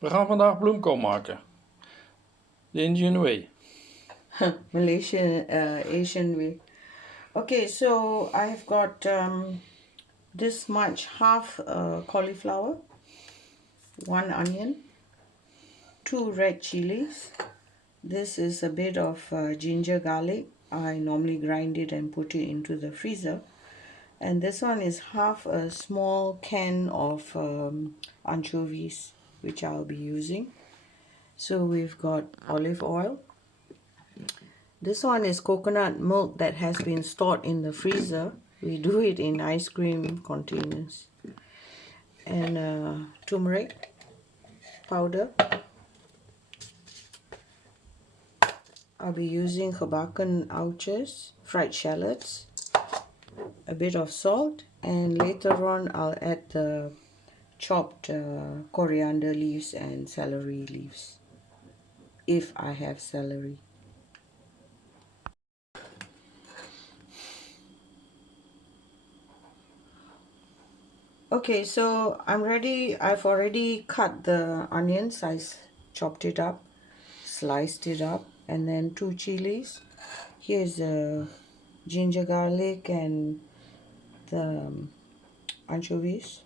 We gaan vandaag bloemkool maken. The Indian way. Malaysian, Asian way. Okay, so I've got this much half cauliflower, 1 onion, 2 red chilies. This is a bit of ginger garlic. I normally grind it and put it into the freezer. And this one is half a small can of anchovies, which I'll be using. So we've got olive oil. This one is coconut milk that has been stored in the freezer. We do it in ice cream containers. And turmeric powder. I'll be using Hobakan ouches, fried shallots, a bit of salt, and later on I'll add the chopped coriander leaves and celery leaves, if I have celery. Okay, so I'm ready. I've already cut the onions. I chopped it up, sliced it up, and then 2 chilies. Here's the ginger garlic and the anchovies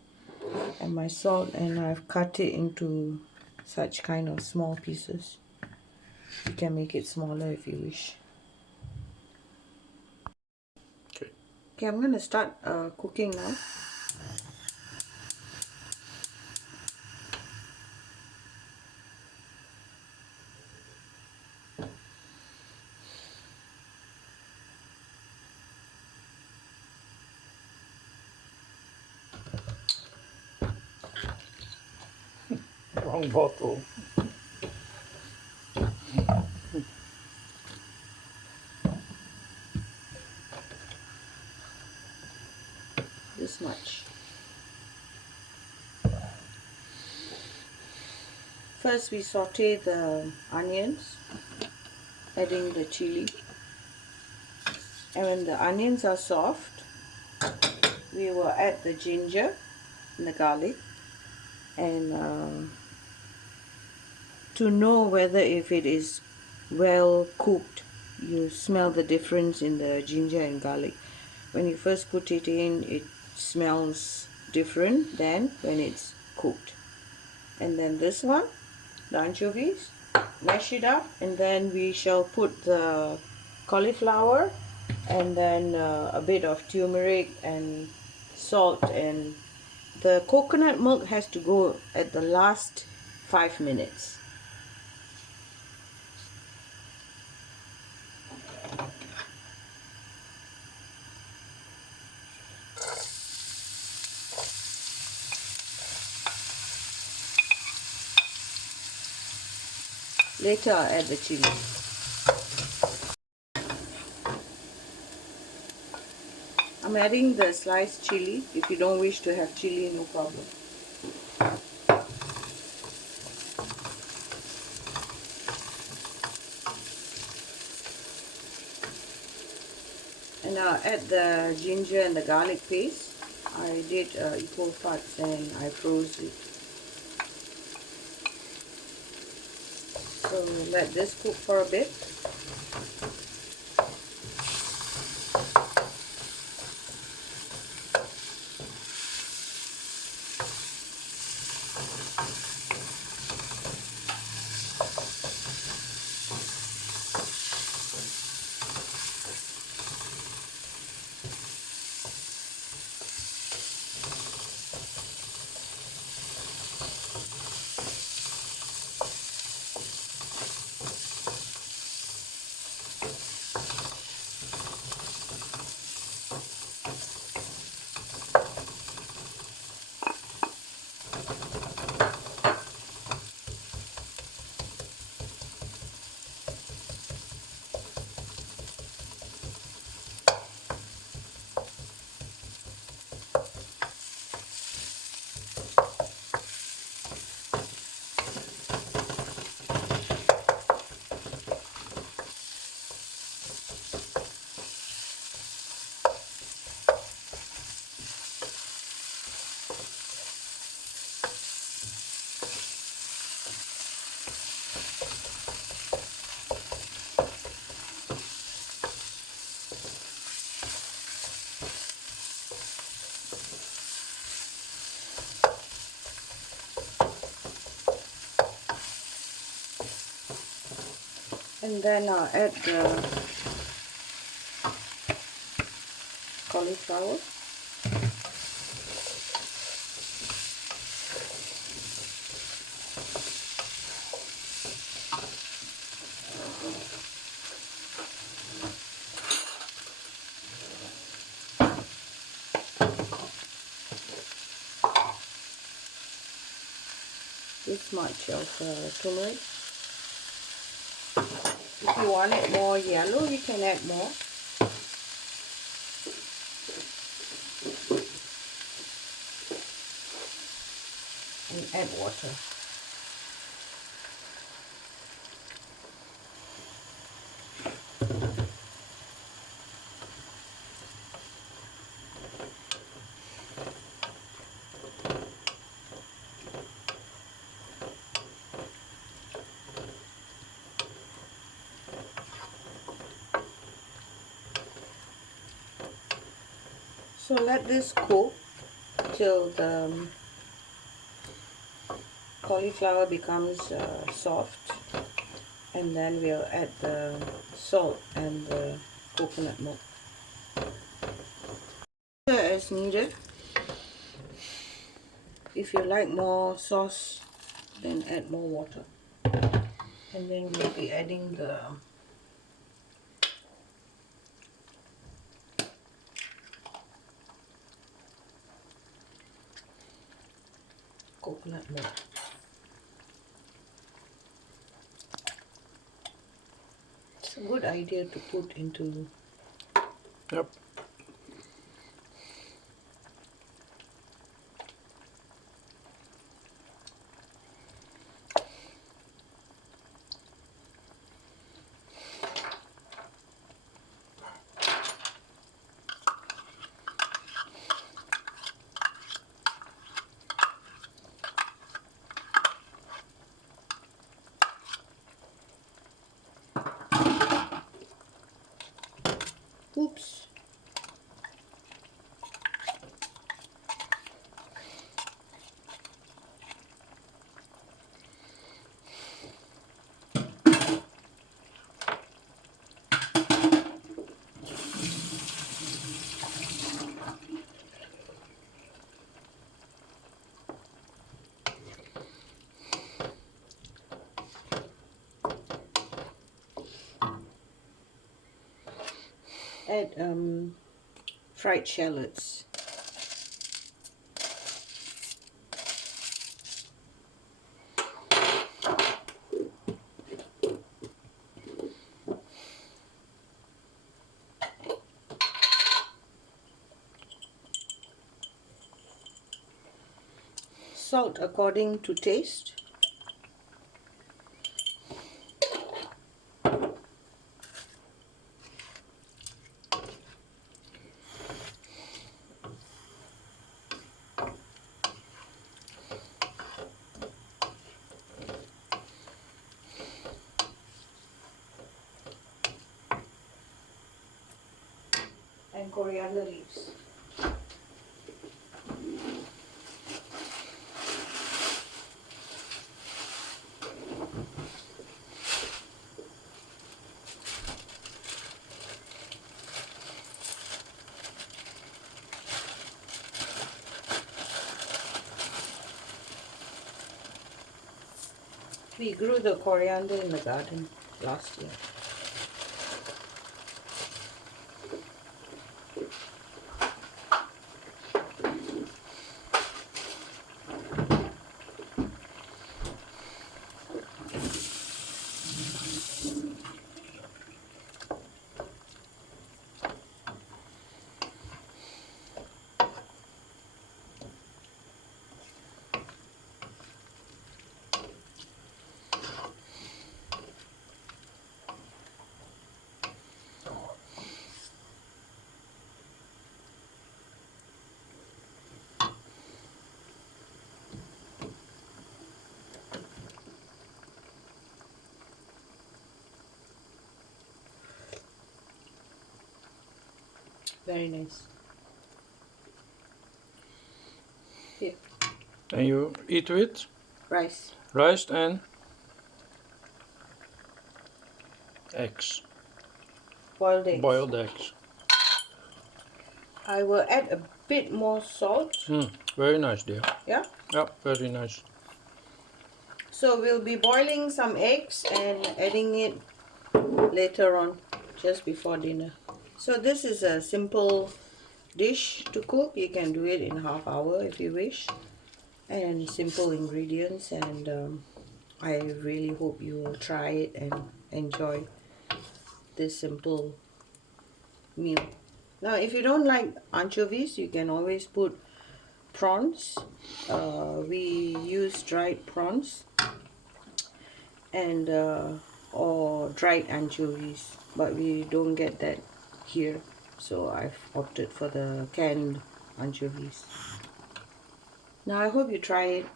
and my salt, and I've cut it into such kind of small pieces. You can make it smaller if you wish. Okay, I'm going to start cooking now. Wrong bottle. This much. First we saute the onions, adding the chili, and when the onions are soft we will add the ginger and the garlic, and to know whether if it is well cooked, you smell the difference in the ginger and garlic. When you first put it in, it smells different than when it's cooked. And then this one, the anchovies, mash it up, and then we shall put the cauliflower, and then a bit of turmeric and salt, and the coconut milk has to go at the last 5 minutes. Later I'll add the chili. I'm adding the sliced chili. If you don't wish to have chili, no problem. And I'll add the ginger and the garlic paste. I did equal parts and I froze it. So let this cook for a bit. And then I'll add the cauliflower. This much of turmeric. If you want it more yellow, you can add more. And add water. So let this cook till the cauliflower becomes soft, and then we'll add the salt and the coconut milk as needed. If you like more sauce, then add more water. And then we'll be adding the coconut milk. It's a good idea to put into. Yep. Oops. Add fried shallots. Salt according to taste. And coriander leaves. We grew the coriander in the garden last year. Very nice. Here. And you eat with Rice. rice and eggs. Boiled eggs. Boiled eggs. I will add a bit more salt. Very nice, dear. Yeah? Yeah, very nice. So we'll be boiling some eggs and adding it later on, just before dinner. So this is a simple dish to cook. You can do it in half hour if you wish. And simple ingredients, and I really hope you will try it and enjoy this simple meal. Now if you don't like anchovies, you can always put prawns. We use dried prawns and or dried anchovies, but we don't get that here, so I've opted for the canned anchovies. Now I hope you try it.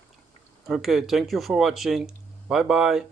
Okay, thank you for watching. Bye bye.